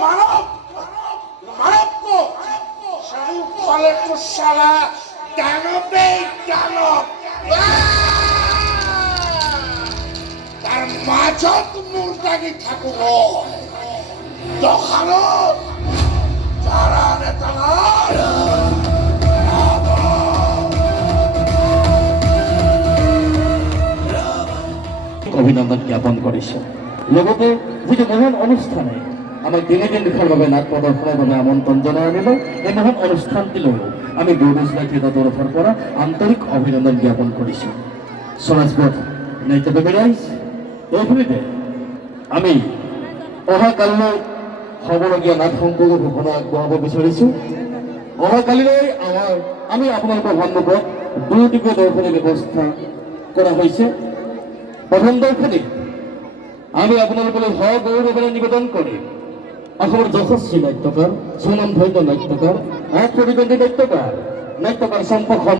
মানব মানব কো শালে তো শালা দানবে দানব তার মাঝত মুরতাগি ঠাকুর দখানো যারা নেতারা অভিনন্দন জ্ঞাপন করেছে লগতে যেটি মহান অনুষ্ঠানে আমার দিনে দিন বিফলভাবে নাট প্রদর্শনের বাবে আমন্ত্রণ জানাই আনিল এই মহান অনুষ্ঠানটি লৈ আমি গৌরীশিলা থিয়েটার তরফৰ পৰা আন্তরিক অভিনন্দন জ্ঞাপন কৰিছো। সমাজবোধ নৃত্যপ্ৰেমী ৰাইজ এইখিনিতে আমি অহাকালিলৈ হ'বলগীয়া নাট সংকল্প ঘোষণা আগবঢ়াব বিচাৰিছো। অহাকালিলৈ আমি আপোনালোকৰ সন্মুখত দুটিকৈ দৰ্শনী ব্যৱস্থা কৰা হৈছে। প্ৰথম দৰ্শনী আমি আপোনালোকলৈ সগৌৰৱেৰে নিবেদন কৰিম অসমৰ যশস্বী নাট্যকাৰ সুনামধন্য নাট্যকাৰ প্ৰতিদ্বন্দ্বী নাট্যকাৰ চম্পক